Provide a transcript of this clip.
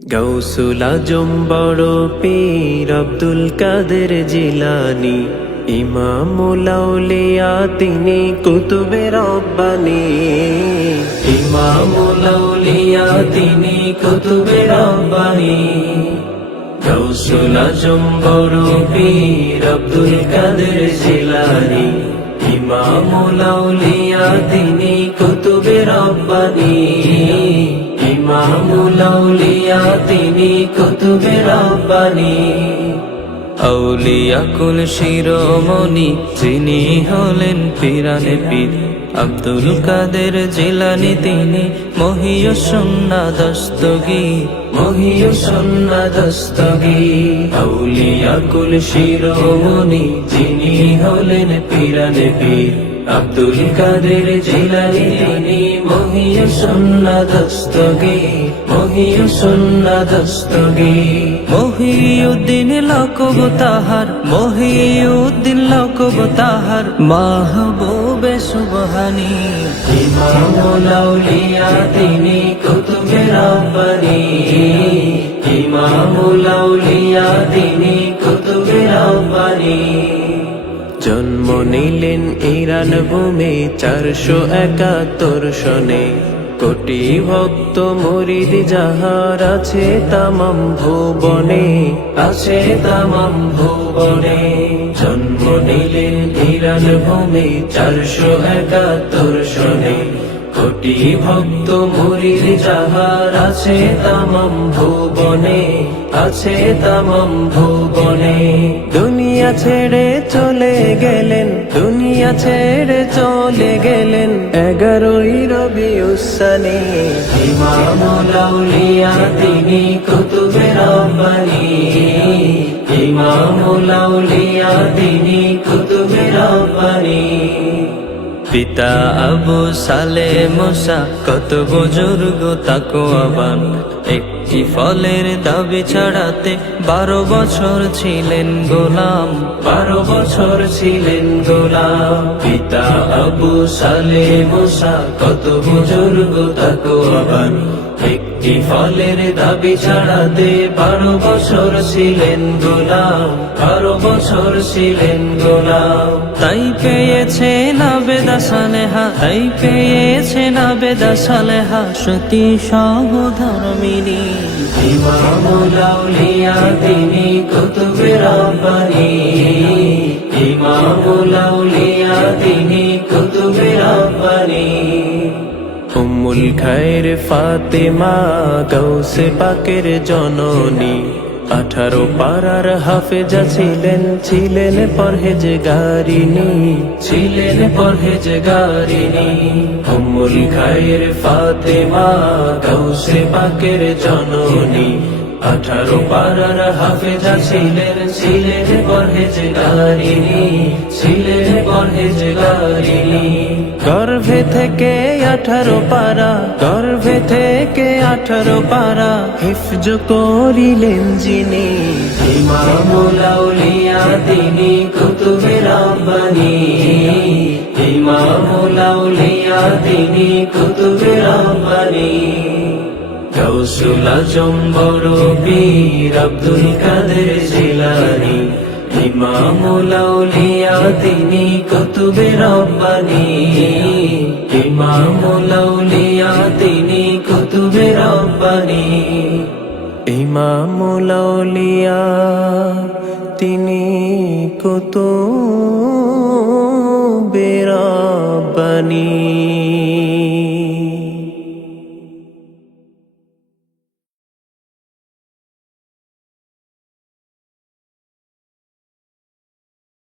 গৌসুল আজম বড় পীর আব্দুল কাদের জিলানী, ইমামুল আউলিয়া তিনি কুতুবে রব্বানী। ইমামুল আউলিয়া তিনি কুতুবে রব্বানী। গৌসুল আজম বড় পীর আব্দুল কাদের জিলানী, ইমামুল আউলিয়া তিনি কুতুবে রব্বানী। ইমামুল আউলিয়া তিনি কুতুবে রব্বানী। আউলিয়া কুল শিরোমণি যিনি হলেন পিরানে পীর আব্দুল কাদের জিলানী, তিনি মহিয়ুসুন্নাহ দস্তগীর, মহিয়ুসুন্নাহ দস্তগীর। আউলিয়া কুল শিরোমণি যিনি হলেন পিরানে পীর আব্দুল কাদের জিলানী, তিনি মহিয়ুসুন্নাহ দস্তগীর, মহিয়ুসুন্নাহ দস্তগীর। মহিউদ্দিন লকব তাহার, মহিউদ্দিন লকব তাহার, মাহবুবে সুবহানী। ইমামুল আউলিয়া তিনি কুতুবে রব্বানী। ইমামুল আউলিয়া তিনি কুতুবে রব্বানী। জন্ম নিলেন ইরান ভূমে 471 সনে, কোটি ভক্ত মুরিদ যাহার আছে তামাম ভুবনে, আছে তামাম ভুবনে। জন্ম নিলেন ইরান ভূমে 471 সনে, কোটি ভক্ত মুরিদ যাহার আছে তামাম ভুবনে, আছে তামাম ভুবনে। দুনিয়া ছেড়ে চলে গেলেন, দুনিয়া ছেড়ে চলে গেলেন 11ই রবিউস সানি। ইমামুল আউলিয়া তিনি কুতুবে রব্বানী। ইমামুল আউলিয়া তিনি কুতুবে রব্বানী। পিতা আবু সালে মুসা কত বুজুর্গ তাকওয়াবান, একটি ফলের দাবি ছাড়াতে 12 বছর ছিলেন গোলাম, 12 বছর ছিলেন গোলাম। পিতা আবু সালে মুসা কত বুজুর্গ তাকওয়াবান, একটি ফলের দাবি ছাড়াতে 12 বছর ছিলেন গোলাম, 12 বছর ছিলেন গোলাম। তাই পেয়েছে আবেদা সালেহা, তাই পেয়েছে আবেদা সালেহা, সতী সহধর্মিণী। ইমামুল আউলিয়া তিনি কুতুবে রব্বানী। ইমামুল আউলিয়া তিনি কুতুবে রব্বানী। উম্মুল খায়ের ফাতেমা গাউসে পাকের জননী, 18 পারার হাফেজা ছিলেন, ছিলেন পরহেজগারিনী, ছিলেন পরহেজগারিনী। উম্মুল খায়ের ফাতেমা গাউসে পাকের জননী, 18 পারার হাফেজা ছিলেন, ছিলেন পরহেজগারিনী, ছিলেন পরহেজগারিনী। গর্ভে থেকে 18 পারা, গর্ভে থেকে 18 পারা হিফজ করিলেন যিনি। ইমামুল আউলিয়া তিনি কুতুবে রব্বানী। ইমামুল আউলিয়া তিনি কুতুবে রব্বানী। গৌসুল আজম বড় পীর আব্দুল কাদের জিলানী, ইমামুল আউলিয়া তিনি কুতুবে রব্বানী। ইমামুল আউলিয়া তিনি কুতুবে রব্বানী। ইমামুল আউলিয়া তিনি কুতুবে রব্বানী।